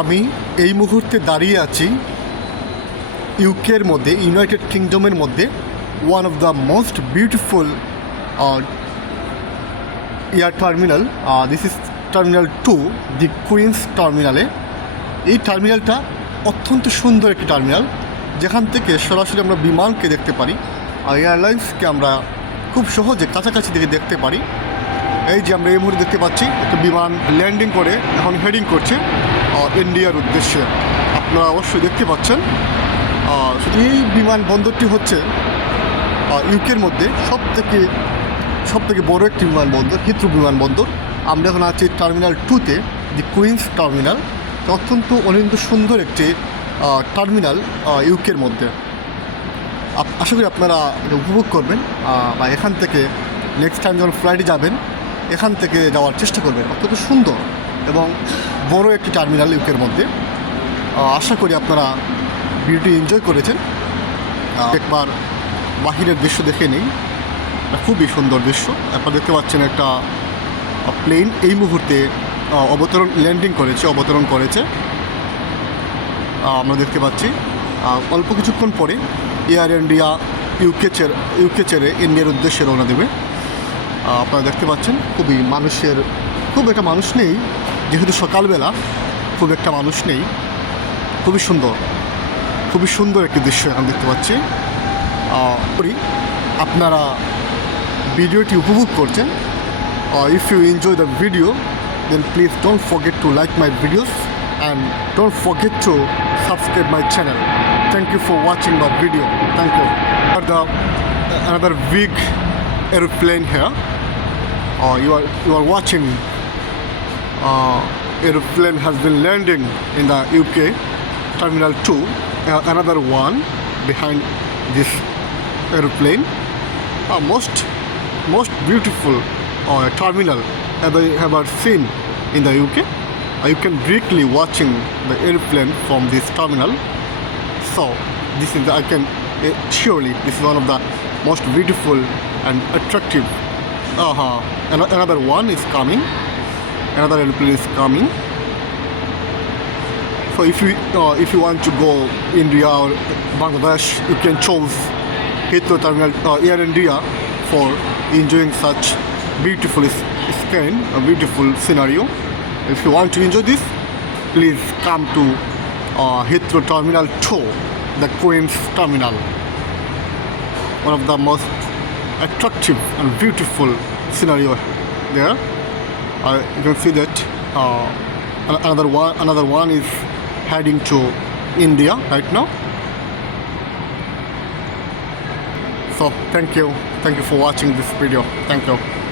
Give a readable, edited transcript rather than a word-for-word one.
আমি এই মুহূর্তে দাঁড়িয়ে আছি ইউকের মধ্যে, ইউনাইটেড কিংডমের মধ্যে one of the most beautiful air terminal. This is terminal 2, the Queen's টার্মিনালে। এই টার্মিনালটা অত্যন্ত সুন্দর একটি টার্মিনাল, যেখান থেকে সরাসরি আমরা বিমানকে দেখতে পারি আর এয়ারলাইন্সকে আমরা খুব সহজে কাছাকাছি থেকে দেখতে পারি। এই যে আমরা এই মুহূর্তে দেখতে পাচ্ছি একটা বিমান ল্যান্ডিং করে এখন হেডিং করছে ইন্ডিয়ার উদ্দেশ্যে। আপনারা অবশ্যই দেখতে পাচ্ছেন। এই বিমানবন্দরটি হচ্ছে ইউকের মধ্যে সব থেকে বড় একটি বিমানবন্দর, হিথ্রো বিমানবন্দর। আমরা এখন আছি টার্মিনাল 2-তে, দি কুইন্স টার্মিনাল। অত্যন্ত সুন্দর একটি টার্মিনাল ইউকের মধ্যে। আশা করি আপনারা এটা উপভোগ করবেন বা এখান থেকে নেক্সট টাইম যখন ফ্লাইটে যাবেন এখান থেকে যাওয়ার চেষ্টা করবেন। অত্যন্ত সুন্দর এবং বড় একটি টার্মিনাল ইউকের মধ্যে। আশা করি আপনারা ভিডিওটি এনজয় করেছেন। একবার বাহিরের দৃশ্য দেখে নিই, খুবই সুন্দর দৃশ্য। আপনারা দেখতে পাচ্ছেন একটা প্লেন এই মুহূর্তে অবতরণ করেছে। আমরা দেখতে পাচ্ছি অল্প কিছুক্ষণ পরে এয়ার ইন্ডিয়া ইউকে ছেড়ে ইন্ডিয়ার উদ্দেশ্যে রওনা দেবে। আপনারা দেখতে পাচ্ছেন খুব একটা মানুষ নেই, যেহেতু সকালবেলা খুব একটা মানুষ নেই। খুবই সুন্দর একটি দৃশ্য এখন দেখতে পাচ্ছি। আপনারা ভিডিওটি উপভোগ করছেন। If you enjoy the video, then please don't forget to like my videos and don't forget to subscribe my channel. Thank you for watching the video. Thank you. Another big airplane here. You are watching. Airplane has been landing in the UK Terminal 2. Another one behind this airplane. Most beautiful terminal I ever seen in the UK. You can directly watching the airplane from this terminal. So surely this is one of the most beautiful and attractive. Another one is coming. Another airplane is coming. So if you want to go India or Bangladesh, you can choose Heathrow Terminal Air India for enjoying such beautiful beautiful scenario. If you want to enjoy this, please come to Heathrow Terminal 2, the Queen's Terminal. One of the most attractive and beautiful scenario there. You can see that another one is heading to India right now. So thank you for watching this video. Thank you.